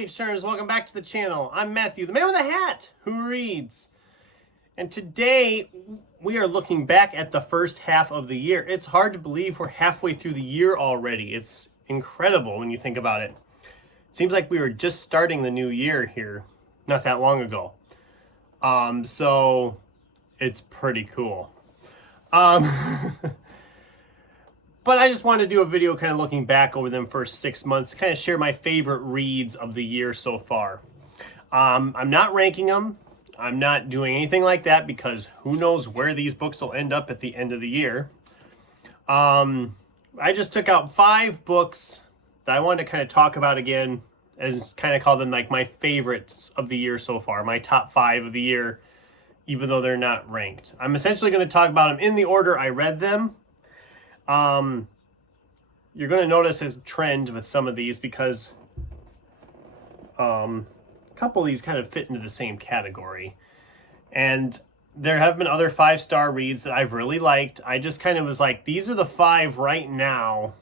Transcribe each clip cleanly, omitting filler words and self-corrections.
page turners, welcome back to the channel. I'm Matthew, the man with a hat who reads. And today we are looking back at the first half of the year. It's hard to believe we're halfway through the year already. It's incredible when you think about it. It seems like we were just starting the new year here not that long ago. So it's pretty cool. But I just wanted to do a video kind of looking back over them first 6 months, kind of share my favorite reads of the year so far. I'm not ranking them. I'm not doing anything like that because who knows where these books will end up at the end of the year. I just took out 5 books that I wanted to kind of talk about again, as kind of call them like my favorites of the year so far, my top 5 of the year, even though they're not ranked. I'm essentially going to talk about them in the order I read them. You're going to notice a trend with some of these because a couple of these kind of fit into the same category. And there have been other 5-star reads that I've really liked. I just kind of was like, these are the 5 right now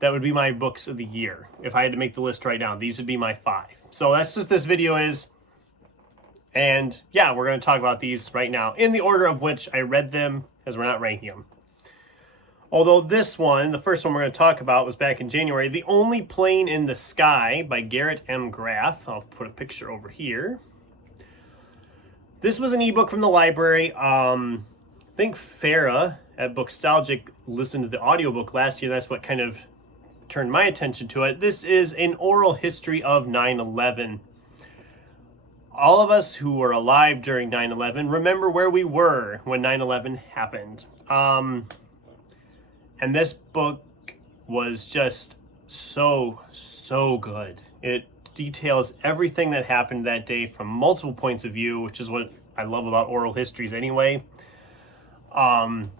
that would be my books of the year. If I had to make the list right now, these would be my 5. So that's just this video is. And yeah, we're going to talk about these right now in the order of which I read them, because we're not ranking them. Although this one, the first one we're going to talk about, was back in January. The Only Plane in the Sky by Garrett M. Graff. I'll put a picture over here. This was an ebook from the library. I think Farah at Bookstalgic listened to the audiobook last year. That's what kind of turned my attention to it. This is an oral history of 9/11. All of us who were alive during 9/11 remember where we were when 9/11 happened. And this book was just so good. It details everything that happened that day from multiple points of view, which is what I love about oral histories anyway. And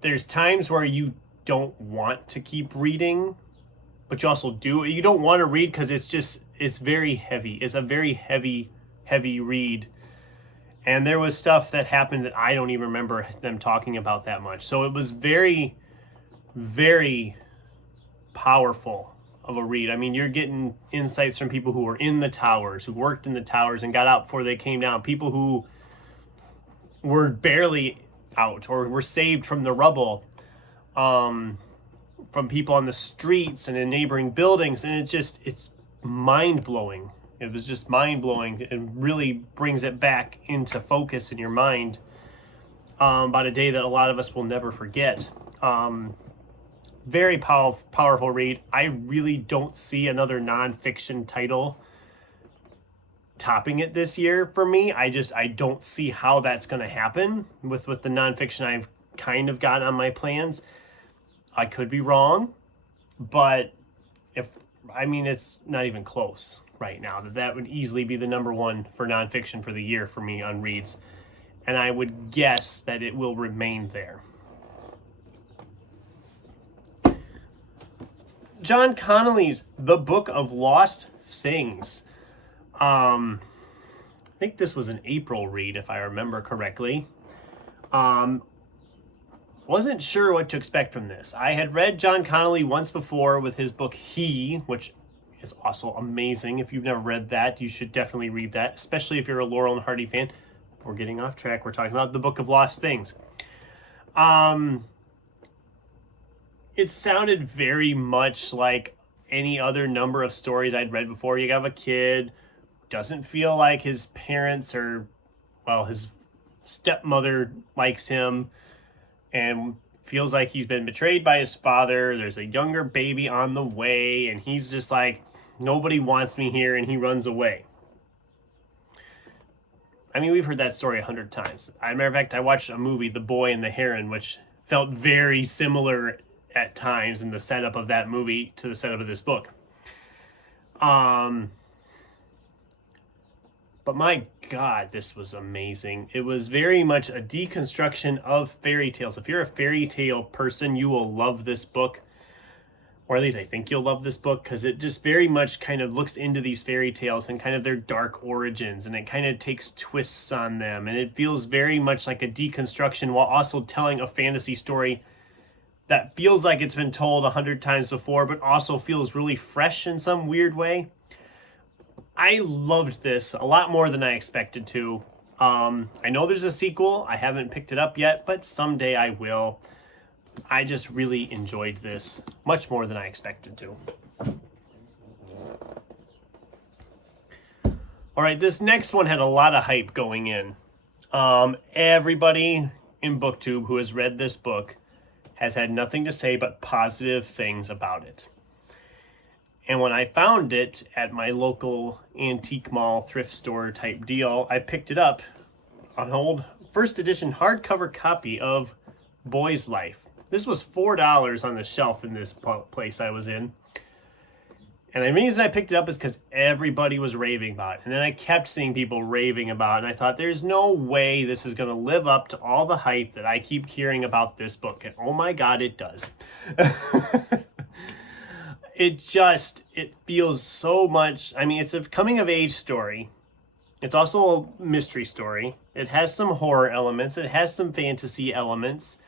there's times where you don't want to keep reading, but you also do. You don't want to read because it's very heavy. It's a very heavy read. And there was stuff that happened that I don't even remember them talking about that much. So it was very, very powerful of a read. I mean, you're getting insights from people who were in the towers, who worked in the towers and got out before they came down. People who were barely out or were saved from the rubble. From people on the streets and in neighboring buildings. And it's mind-blowing. It was just mind-blowing and really brings it back into focus in your mind about a day that a lot of us will never forget. Very powerful read. I really don't see another nonfiction title topping it this year for me. I don't see how that's going to happen with the nonfiction I've kind of got on my plans. I could be wrong, but it's not even close right now. That would easily be the #1 for nonfiction for the year for me on reads. And I would guess that it will remain there. John Connolly's The Book of Lost Things. I think this was an April read, if I remember correctly. Wasn't sure what to expect from this. I had read John Connolly once before with his book He, which is also amazing. If you've never read that, you should definitely read that, especially if you're a Laurel and Hardy fan. We're getting off track. We're talking about The Book of Lost Things. It sounded very much like any other number of stories I'd read before. You have a kid, doesn't feel like his parents his stepmother likes him, and feels like he's been betrayed by his father. There's a younger baby on the way, and he's just like, nobody wants me here, and he runs away. I mean, we've heard that story 100 times. As a matter of fact, I watched a movie, The Boy and the Heron, which felt very similar at times in the setup of that movie to the setup of this book. But my God, this was amazing. It was very much a deconstruction of fairy tales. If you're a fairy tale person, you will love this book. Or at least I think you'll love this book, because it just very much kind of looks into these fairy tales and kind of their dark origins. And it kind of takes twists on them. And it feels very much like a deconstruction while also telling a fantasy story that feels like it's been told 100 times before, but also feels really fresh in some weird way. I loved this a lot more than I expected to. I know there's a sequel. I haven't picked it up yet, but someday I will. I just really enjoyed this much more than I expected to. All right, this next one had a lot of hype going in. Everybody in BookTube who has read this book has had nothing to say but positive things about it. And when I found it at my local antique mall thrift store type deal, I picked it up, an old first edition hardcover copy of Boy's Life. This was $4 on the shelf in this place I was in. And the reason I picked it up is because everybody was raving about it. And then I kept seeing people raving about it. And I thought, there's no way this is going to live up to all the hype that I keep hearing about this book. And oh my God, it does. It feels so much. I mean, it's a coming of age story. It's also a mystery story. It has some horror elements. It has some fantasy elements.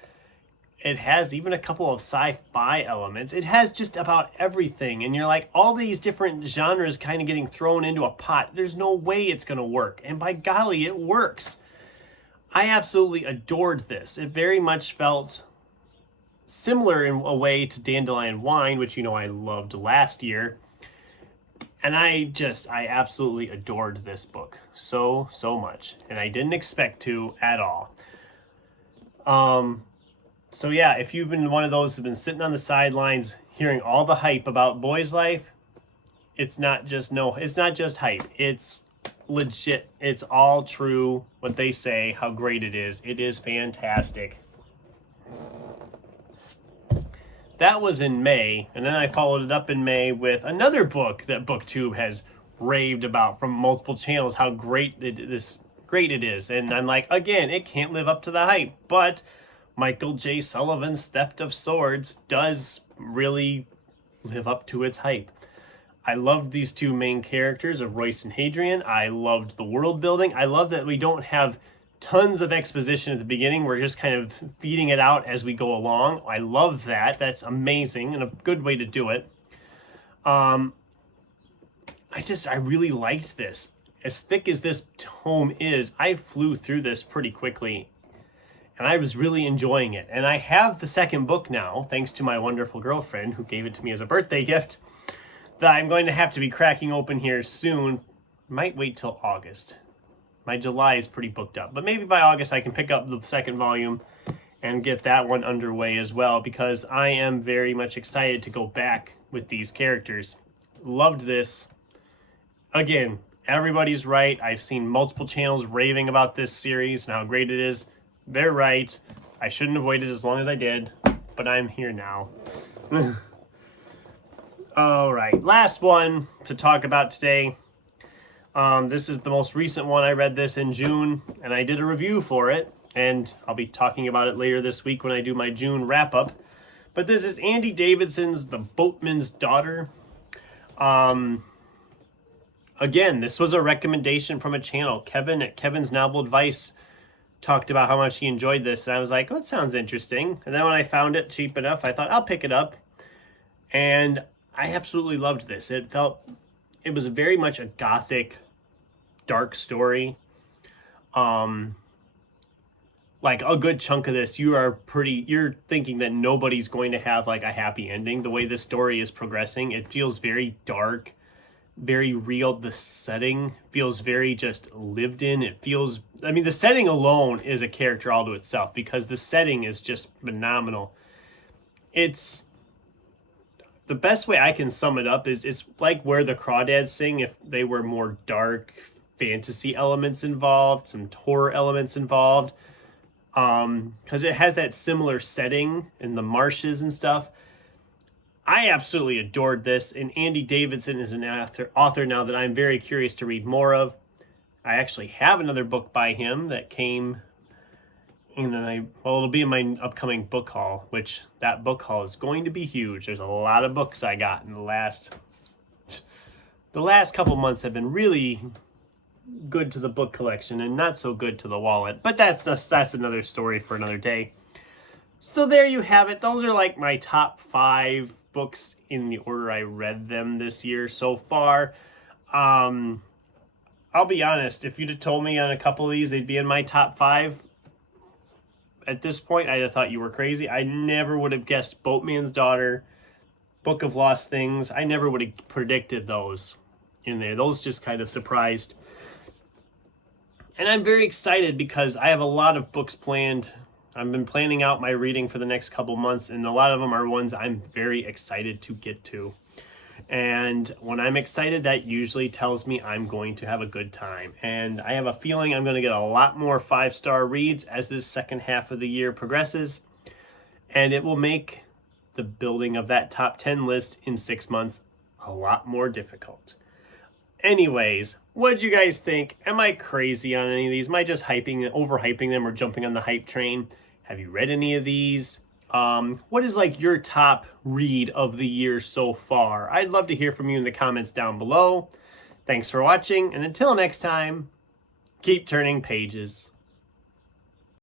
It has even a couple of sci-fi elements. It has just about everything. And you're like, all these different genres kind of getting thrown into a pot. There's no way it's going to work. And by golly, it works. I absolutely adored this. It very much felt similar in a way to Dandelion Wine, which you know I loved last year. And I absolutely adored this book so much. And I didn't expect to at all. So yeah, if you've been one of those who've been sitting on the sidelines hearing all the hype about Boy's Life, it's not just hype. It's legit. It's all true what they say, how great it is. It is fantastic. That was in May, and then I followed it up in May with another book that BookTube has raved about from multiple channels, how great it is. And I'm like, again, it can't live up to the hype, but Michael J. Sullivan's Theft of Swords does really live up to its hype. I loved these two main characters of Royce and Hadrian. I loved the world building. I love that we don't have tons of exposition at the beginning. We're just kind of feeding it out as we go along. I love that. That's amazing and a good way to do it. I really liked this. As thick as this tome is, I flew through this pretty quickly. And I was really enjoying it. And I have the second book now, thanks to my wonderful girlfriend who gave it to me as a birthday gift, that I'm going to have to be cracking open here soon. Might wait till August. My July is pretty booked up. But maybe by August I can pick up the second volume and get that one underway as well, because I am very much excited to go back with these characters. Loved this. Again, everybody's right. I've seen multiple channels raving about this series and how great it is. They're right. I shouldn't have waited as long as I did, but I'm here now. All right, last one to talk about today. This is the most recent one. I read this in June, and I did a review for it, and I'll be talking about it later this week when I do my June wrap-up. But this is Andy Davidson's The Boatman's Daughter. Again, this was a recommendation from a channel. Kevin at Kevin's Novel Advice talked about how much he enjoyed this, and I was like, oh, it sounds interesting. And then when I found it cheap enough, I thought I'll pick it up. And I absolutely loved this. It was very much a gothic, dark story. Like a good chunk of this, you're thinking that nobody's going to have like a happy ending. The way this story is progressing, it feels very dark, very real. The setting feels very just lived in. The setting alone is a character all to itself, because the setting is just phenomenal. It's the best way I can sum it up is it's like Where the Crawdads Sing if they were more dark fantasy elements involved, some horror elements involved, because it has that similar setting in the marshes and stuff. I absolutely adored this, and Andy Davidson is an author now that I'm very curious to read more of. I actually have another book by him that came in, it'll be in my upcoming book haul, which that book haul is going to be huge. There's a lot of books I got in the last couple months have been really good to the book collection and not so good to the wallet, but that's another story for another day. So there you have it. Those are like my top 5 books in the order I read them this year so far. Um, I'll be honest, if you'd have told me on a couple of these they'd be in my top 5 at this point, I'd have thought you were crazy. I never would have guessed Boatman's Daughter, Book of Lost Things. I never would have predicted those in there. Those just kind of surprised. And I'm very excited because I have a lot of books planned. I've been planning out my reading for the next couple months, and a lot of them are ones I'm very excited to get to. And when I'm excited, that usually tells me I'm going to have a good time. And I have a feeling I'm going to get a lot more 5-star reads as this second half of the year progresses. And it will make the building of that top 10 list in 6 months a lot more difficult. Anyways, what did you guys think? Am I crazy on any of these? Am I just overhyping them or jumping on the hype train? Have you read any of these? What is like your top read of the year so far? I'd love to hear from you in the comments down below. Thanks for watching, and until next time, keep turning pages.